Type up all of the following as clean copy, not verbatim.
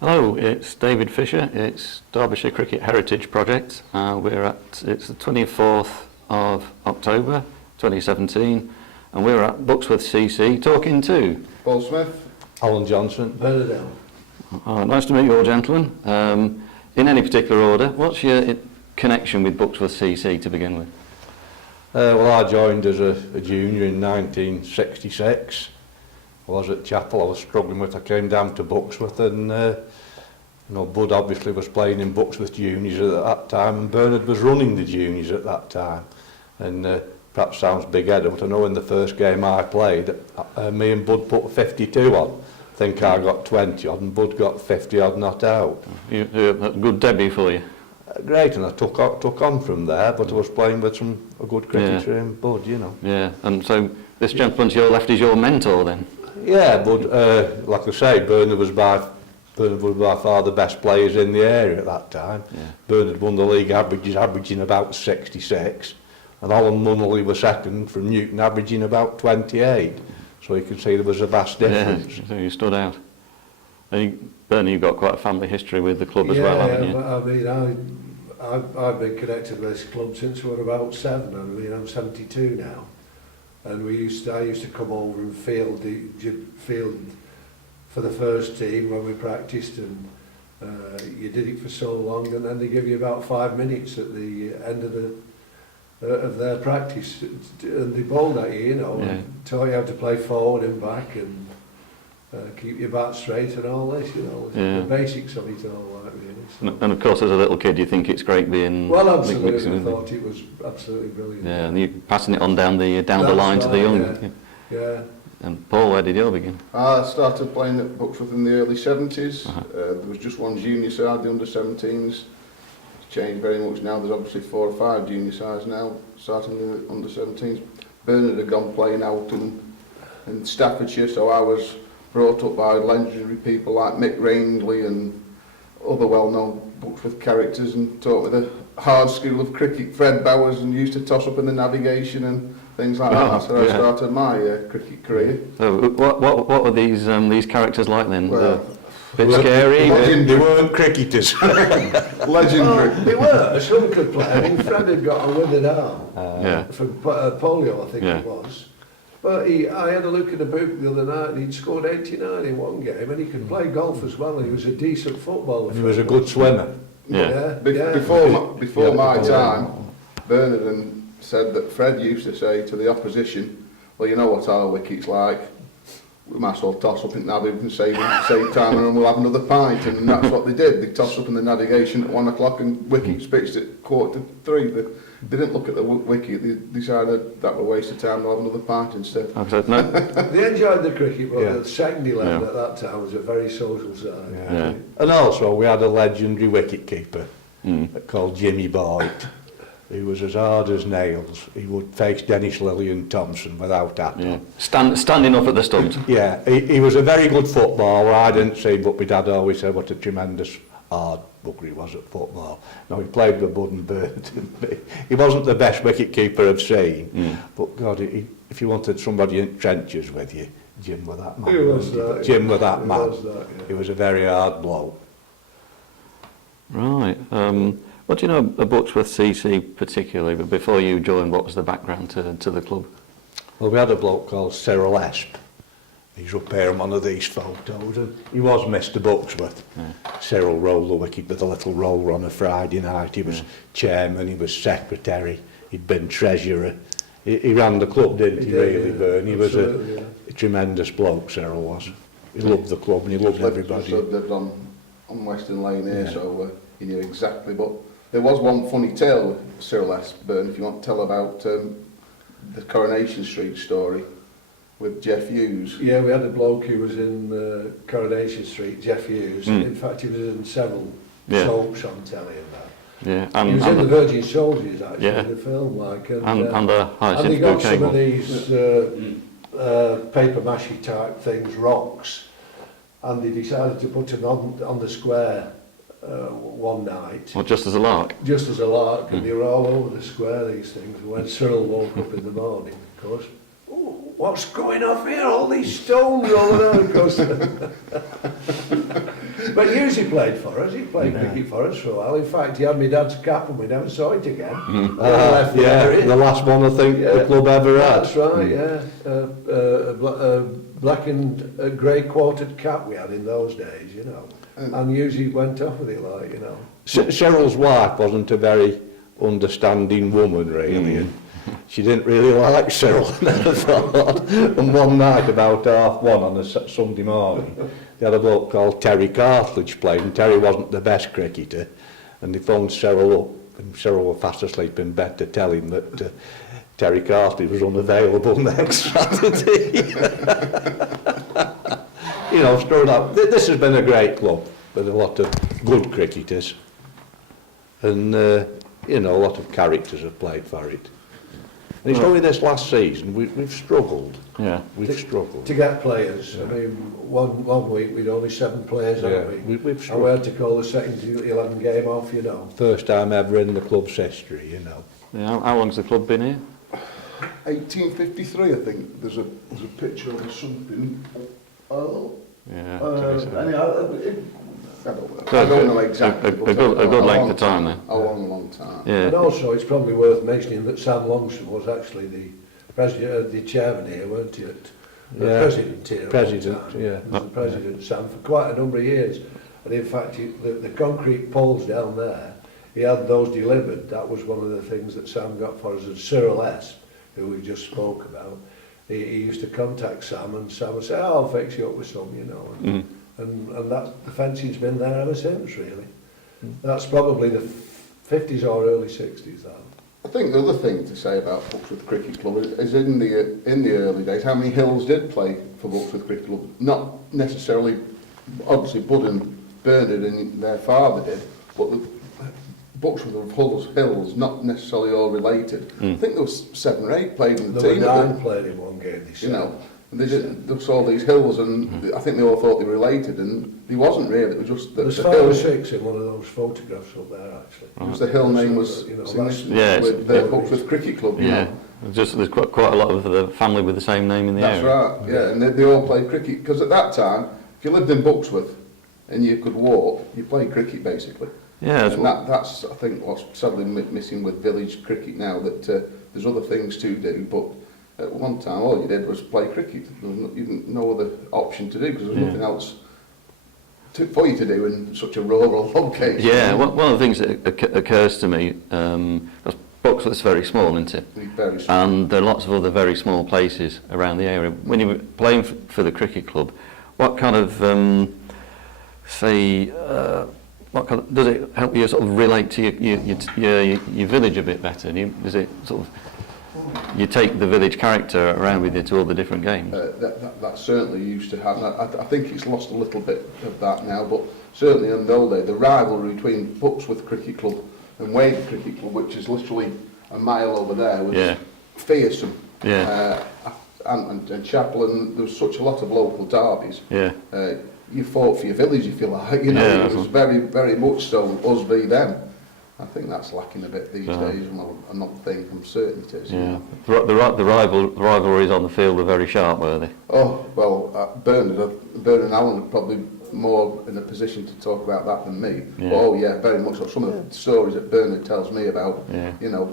Hello, it's David Fisher. It's Derbyshire Cricket Heritage Project. It's the 24th of October 2017, and we're at Buxworth CC talking to Paul Smith, Alan Johnson, Bernard. nice to meet you all, gentlemen. In any particular order, what's your connection with Buxworth CC to begin with? well, I joined as a junior in 1966. I was at Chapel, I was struggling with, I came down to Buxworth and Bud obviously was playing in Buxworth juniors at that time and Bernard was running the juniors at that time. And perhaps sounds big-headed, but I know in the first game I played, me and Bud put 52 on. I think I got 20 odd and Bud got 50 odd not out. A good debut for you. Great, and I took on from there, but I was playing with a good cricketer in Bud, you know. Yeah, and so this gentleman to your left is your mentor then? Yeah, but like I say, Bernard was by far the best players in the area at that time. Yeah. Bernard won the league averaging about 66, and Alan Munnelly was second from Newton, averaging about 28. So you can see there was a vast difference. Yeah, so you stood out. Bernard, you've got quite a family history with the club as well, haven't you? I mean, I've been connected with this club since we were about 7. I mean, I'm 72 now. And I used to come over and field for the first team when we practiced, and you did it for so long, and then they give you about 5 minutes at the end of their practice, and they bowled at you, and taught you how to play forward and back and keep your bat straight and all this, the basics of it all, like, really. So. And of course, as a little kid, you think it's great being... Well, absolutely, I thought it was absolutely brilliant. Yeah, and you're passing it on down the line to the young. Yeah. And Paul, where did you begin? I started playing at Buxworth in the early 70s. There was just one junior side, the under-17s. It's changed very much now. There's obviously 4 or 5 junior sides now, starting the under-17s. Bernard had gone playing out in Staffordshire, so I was brought up by legendary people like Mick Rangeley and other well-known Buxworth characters, and taught with a hard school of cricket. Fred Bowers, and used to toss up in the navigation and things like that. That's how I started my cricket career. So what were these characters like then? Well, bit scary? They weren't cricketers. Legendary. Well, they were. Some could play. I mean, Fred had got a withered arm from polio, I think it was. But I had a look at the book the other night, and he'd scored 89 in one game, and he could play golf as well, and he was a decent footballer. And he was a good swimmer. Before my time, Bernard said that Fred used to say to the opposition, well, you know what our wicket's like, we might as well toss up in navy and save time and we'll have another pint, and that's what they did. They tossed up in the navigation at 1 o'clock and wickets pitched at 2:45. They didn't look at the wicket, they decided that was a waste of time, they'll have another pint instead. They enjoyed the cricket, but the second 11 at that time was a very social side. Yeah. And also we had a legendary wicket keeper called Jimmy Boyd. He was as hard as nails. He would face Dennis Lillian Thompson without hat on. Standing up at the stumps. Yeah, he was a very good footballer. I didn't see, but my dad always said what a tremendous hard bugger he was at football. Now, he played with Bud and Bert. He wasn't the best wicket keeper I've seen, but God, if you wanted somebody in trenches with you, Jim was that man. He was that. Jim was that man. He was a very hard bloke. Right. What do you know of Buxworth CC particularly, but before you joined, what was the background to the club? Well, we had a bloke called Cyril Esp. He's up here in one of these photos, and he was Mr. Buxworth. Cyril rolled the wicket with a little roller on a Friday night. He was chairman, he was secretary, he'd been treasurer. He ran the club, didn't he really, Vern? He was a tremendous bloke, Cyril was. He loved the club and he loved everybody. He lived on Western Lane here, so he knew exactly. But there was one funny tale with Cyril Esburn, if you want to tell about the Coronation Street story with Jeff Hughes. Yeah, we had a bloke who was in Coronation Street, Jeff Hughes. In fact, he was in several soaps on telly and that. Yeah, he was in the Virgin Soldiers, actually, in the film, like. And they got some of these paper mache type things, rocks, and they decided to put them on the square one night. Well, just as a lark? Just as a lark, and they were all over the square, these things. And when Cyril woke up in the morning, of course, what's going off here? All these stones all around, of course. But Husey played for us. He played cricket for us for a while. In fact, he had my dad's cap and we never saw it again. Left the area. The last one I think the club ever had. That's right, yeah. A black and grey quartered cap we had in those days, you know. And Husey went off with it, like, you know. Cyril's wife wasn't a very understanding woman, really. And she didn't really like Cyril, I thought. And one night, about 1:30 on a Sunday morning, they had a bloke called Terry Cartledge playing, and Terry wasn't the best cricketer. And they phoned Cyril up, and Cyril was fast asleep in bed to tell him that Terry Cartledge was unavailable next Saturday. You know, screwed up. This has been a great club with a lot of good cricketers. And, you know, a lot of characters have played for it. And it's only this last season we've struggled. Yeah. We've struggled. To get players. I mean, one week we'd only 7 players, hadn't we? We've And we struggled. had to call the second 11 game off, you know. First time ever in the club's history, you know. Yeah, how long's the club been here? 1853, I think. There's a picture of something. Oh. Yeah. Anyhow, I don't know exactly. A good length of time then. A long time. Yeah. And also, it's probably worth mentioning that Sam Longson was actually the president, the chairman here, weren't he? The president here. at President, one time. yeah. He was the president, Sam, for quite a number of years. And in fact, the concrete poles down there, he had those delivered. That was one of the things that Sam got for us. And Cyril S., who we just spoke about, he used to contact Sam, and Sam would say, "Oh, I'll fix you up with some," you know. And that the fencing's been there ever since, really. That's probably the 50s or early 60s, that. I think the other thing to say about Buxworth Cricket Club is in the early days, how many Hills did play for Buxworth Cricket Club? Not necessarily, obviously Bud and Bernard and their father did, but the Buxworth of Hills, not necessarily all related. I think there was 7 or 8 played in the There team. were 9 played in one game, they said. You know, and they saw these hills, and I think they all thought they were related, and they wasn't really. It was just that There's the 5 or hill, 6 in one of those photographs up there, actually. because the hill name was You know, significant Yeah, with the Buxworth Cricket Club. You Yeah. know. There's quite a lot of the family with the same name in the That's area. right. Yeah, and they all played cricket because at that time, if you lived in Buxworth and you could walk, you played cricket basically. Yeah, And that's I think what's sadly missing with village cricket now. That there's other things to do, but at one time all you did was play cricket. There was no other option to do because there was nothing else for you to do in such a rural location. yeah. One of the things that occurs to me, because Buxworth's very small, isn't it? Very small. And there are lots of other very small places around the area. When you were playing for the cricket club, what kind of, does it help you sort of relate to your village a bit better? Does it sort of, you take the village character around with you to all the different games? That certainly used to have. I think it's lost a little bit of that now, but certainly in the old days, the rivalry between Buxworth Cricket Club and Wade Cricket Club, which is literally a mile over there, was fearsome. Yeah. And Chapel-en, there was such a lot of local derbies. Yeah. You fought for your village, if you like. You know, Yeah, it was very, very much so us v them. I think that's lacking a bit these Yeah. days. Well, I'm not think, I'm certain it is. you Yeah. know. The rivalries on the field were very sharp, were they? Oh, well, Bernard and Alan are probably more in a position to talk about that than me. Yeah. But, oh, yeah, very much so. Some of the stories that Bernard tells me about, Yeah. you know,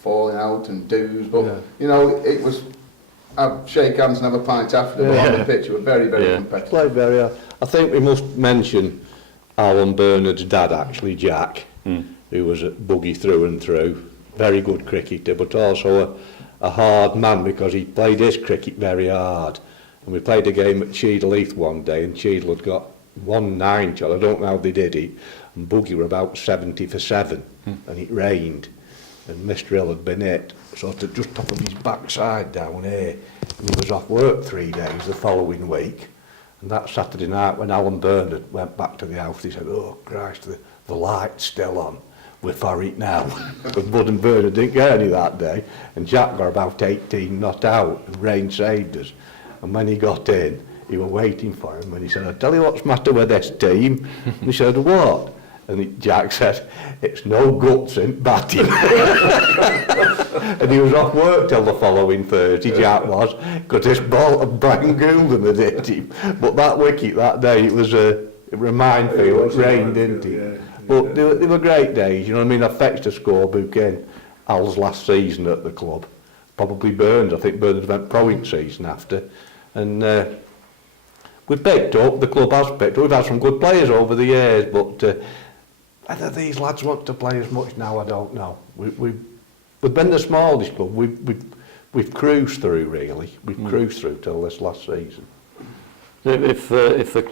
falling out and do's. But, Yeah. you know, it was... I'd shake hands and have a pint after, but on Yeah. the pitch, we were very, very Yeah. competitive. Played very hard. I think we must mention Alan Bernard's dad, actually, Jack, who was a buggy through and through. Very good cricketer, but also a hard man because he played his cricket very hard. And we played a game at Cheadle-Heath one day, and Cheadle had got 1-9 shot. I don't know how they did it. And Buggy were about 70 for 7, and it rained. And Mr. Hill had been hit, sort of just top of his backside down here. And he was off work 3 days the following week. And that Saturday night, when Alan Bernard went back to the house, he said, "Oh, Christ, the light's still on. We're for it now." Because Bud and Bernard didn't get any that day. And Jack got about 18 not out, and rain saved us. And when he got in, he was waiting for him, and he said, "I'll tell you what's the matter with this team." And he said, "What?" And Jack said, "It's no guts in batting." And he was off work till the following Thursday, Jack was, because this ball of Brian Goulden had hit him. But that wicket that day, it was It was a minefield, it was a rained, minefield, didn't it? yeah, But yeah. they were great days, you know what I mean? I fetched a scorebook in Al's last season at the club. Probably Burns, I think Burns went pro-ing season after. And we've picked up, the club has picked up, we've had some good players over the years, but whether these lads want to play as much now, I don't know. We've been the smallest club, we've cruised through really, we've cruised through till this last season. If the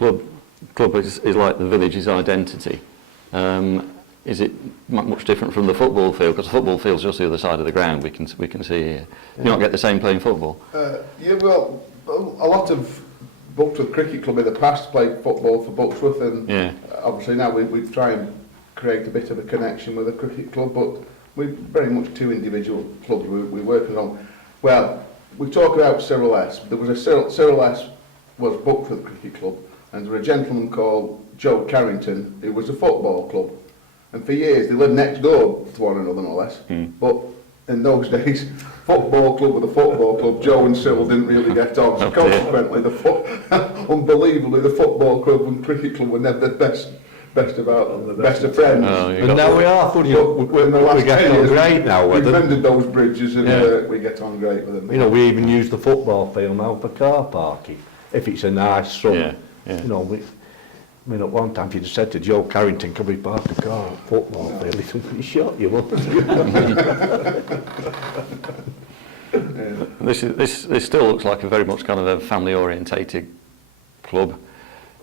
club is like the village's identity, is it much different from the football field? Because the football field's just the other side of the ground. We can see here. You don't get the same playing football. Yeah, well, a lot of Buxworth Cricket Club in the past played football for Buxworth, and Yeah. obviously now we try and create a bit of a connection with the cricket club, but we're very much two individual clubs we're working on. Well, we talk about Cyril S. There was a Cyril S. was Buxworth Cricket Club, and there was a gentleman called Joe Carrington who was a football club. And for years they lived next door to one another, more or less. But in those days, football club with a football club, Joe and Cyril didn't really get on. So consequently, unbelievably, the football club and cricket club were never the best of friends. Oh, And now we are funny, In the last we get 10 on years, great now with we've them. mended those bridges, and Yeah. we get on great with them. You know, we even use the football field now for car parking, if it's a nice summer. Yeah, yeah. You know, I mean, at one time, if you'd said to Joe Carrington, can we park a car at football field, he'd shot you, wouldn't he? This still looks like a very much kind of a family-orientated club.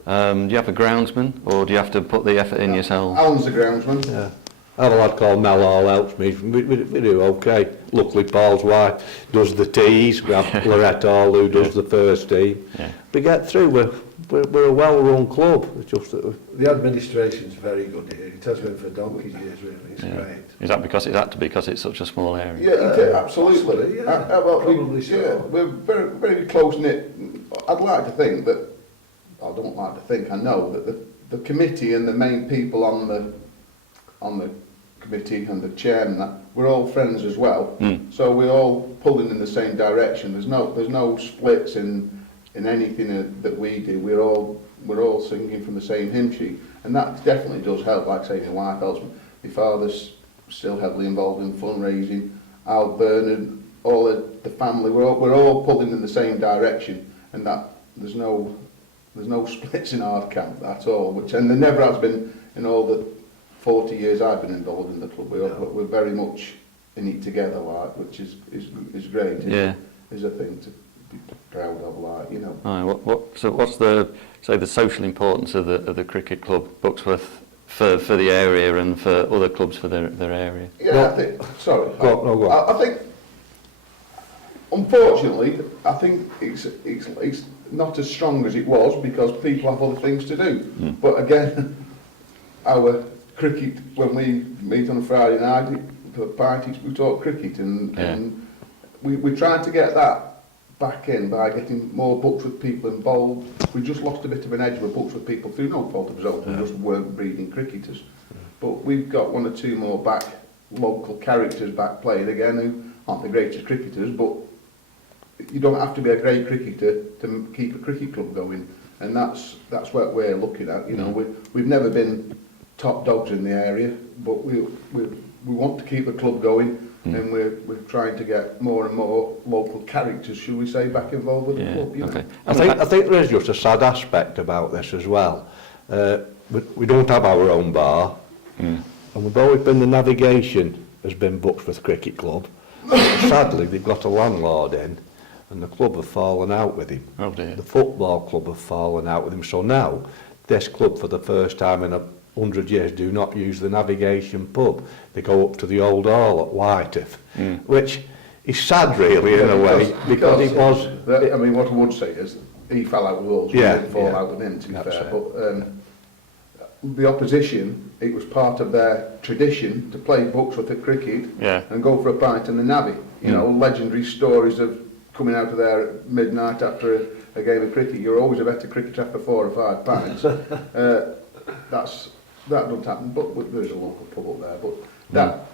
Do you have a groundsman, or do you have to put the effort in yourself? Alan's the groundsman. Yeah. I have a lad called Mel all helps me. We do okay. Luckily, Paul's wife does the tees. We have Lorette Hall who does the first team. Yeah. We get through. We're a well-run club. It's just that The administration's very good here. It has been for donkey's years, really. It's Yeah. great. Is that because it's such a small area? Yeah, absolutely. Possibly, yeah. Well, Probably so. Yeah, we're very, very close-knit. I'd like to think that, I don't like to think, I know that the committee and the main people on the committee and the chairman, that we're all friends as well. So we're all pulling in the same direction. There's no splits in anything that we do. We're all singing from the same hymn sheet, and that definitely does help. Like I say, my wife helps me. My father's still heavily involved in fundraising. Al Bernard, all the family, we're all pulling in the same direction, and that there's no splits in our camp at all. And there never has been in all the 40 years I've been involved in the club. We're very much in it together, like, which is great. Yeah. Is a thing to be proud of, like, you know. Aye, so what's the social importance of the cricket club, Buxworth, for the area and for other clubs for their area? Yeah, I think. Sorry. Go on. I think. Unfortunately, I think it's not as strong as it was because people have other things to do. But again, our cricket, when we meet on a Friday night for parties, we talk cricket, and we tried to get that back in by getting more Buxworth people involved. We just lost a bit of an edge with Buxworth people through no fault of his own. We just weren't breeding cricketers. But we've got one or two more local characters back playing again who aren't the greatest cricketers, but you don't have to be a great cricketer to keep a cricket club going, and that's what we're looking at. You know, we've never been top dogs in the area, but we want to keep the club going, and we're trying to get more and more local characters, should we say, back involved with the club. You know? I think there is just a sad aspect about this as well. We don't have our own bar, and we've always been the navigation has been Buxworth Cricket Club. Sadly, they've got a landlord in, and the club have fallen out with him. Oh dear. The football club have fallen out with him. So now, this club, for the first time in 100 years, do not use the navigation pub. They go up to the old hall at Whiteif, which is sad, really, in a way, because it was. I mean, what I would say is he fell out with us. We didn't fall out with him, to be fair. But the opposition, it was part of their tradition to play Buxworth at cricket and go for a pint in the navvy. You know, legendary stories of coming out of there at midnight after a game of cricket. You're always a better cricketer after 4 or 5 pints. That doesn't happen, but there's a local pub up there. But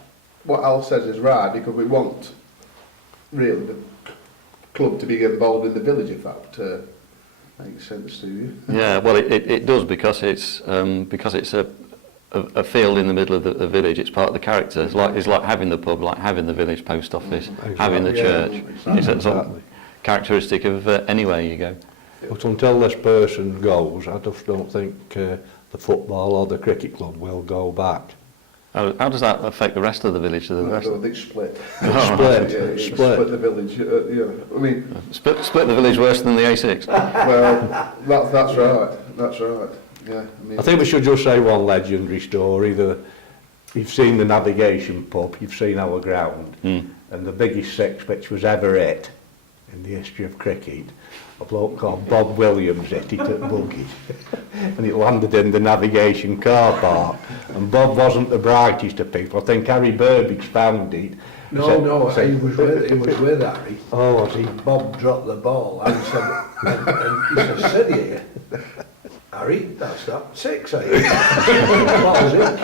what Al says is right, because we want really the club to be involved in the village, in fact. makes sense to you. Yeah, well, it does because it's a field in the middle of the village. It's part of the character. It's like having the pub, like having the village post office, having the church. It's a sort of characteristic of anywhere you go. But until this person goes, I just don't think the football or the cricket club will go back. How does that affect the rest of the village? The rest I think split. Split, Yeah, split. the village. Yeah, I mean, split the village worse than the A6. well, that's right. That's right. Yeah. I mean, I think we should just say one legendary story. You've seen the navigation pub, you've seen our ground, and the biggest six pitch was ever hit in the history of cricket. A bloke called Bob Williams hit it at Buggy, and it landed in the navigation car park. And Bob wasn't the brightest of people. I think Harry Burbage found it. He was with Harry. Oh, was he? Bob dropped the ball and said, and he said, here, Harry, that's not 6, eh? What was it?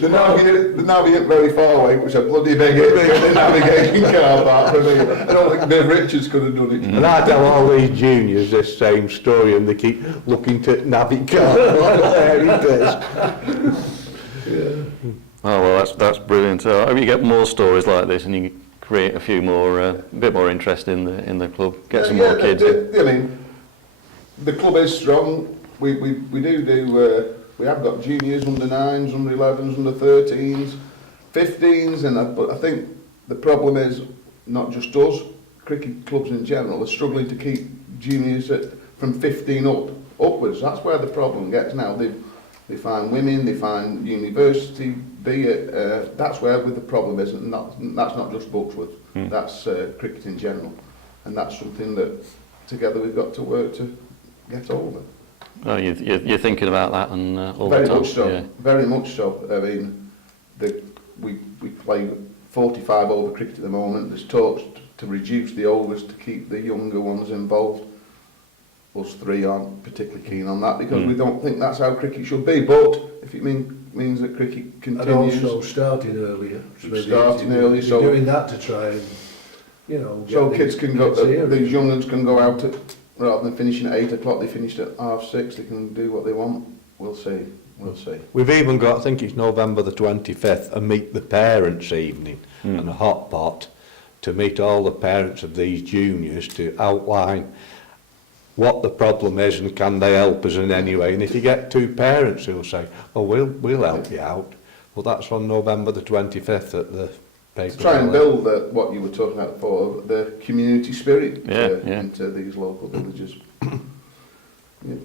the nav ain't very far away, which a bloody big hit in the navigation car park for me. I don't think Dave Richards could have done it. And I tell all these juniors this same story, and they keep looking to navicar. There it is. Oh well, that's brilliant. I hope you get more stories like this, and you can create a few more, a bit more interest in the club. Get some more kids. I mean, the club is strong. We we have got juniors, under 9s, under 11s, under 13s, 15s, and that, but I think the problem is not just us. Cricket clubs in general are struggling to keep juniors from 15 upwards. That's where the problem gets now. They find women, they find university, be it, that's where the problem is, and that's not just Buxworth, that's cricket in general, and that's something that together we've got to work to get over. Oh, you're thinking about that and all Very the time. much so, Yeah. very much so. I mean, we play 45 over cricket at the moment. There's talks to reduce the overs to keep the younger ones involved. Us three aren't particularly keen on that because we don't think that's how cricket should be. But if it means that cricket continues, And also starting earlier. So doing that to try and, you know, so get kids can go. here. These young ones can go out at, rather than finishing at 8 o'clock. They finished at 6:30. They can do what they want. We'll see. We'll see. We've even got, I think it's November the 25th, a Meet the Parents evening and a hot pot to meet all the parents of these juniors to outline what the problem is and can they help us in any way. And if you get two parents who'll say, oh, we'll help you out, well, that's on November the 25th at the paper. To try and build what you were talking about before, the community spirit Yeah. into these local villages. Yeah.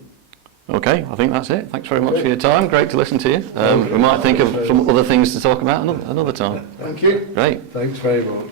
Okay, I think that's it. Thanks very much for your time. Great to listen to you. We might think of some other things to talk about another time. Thank you. Great. Thanks very much.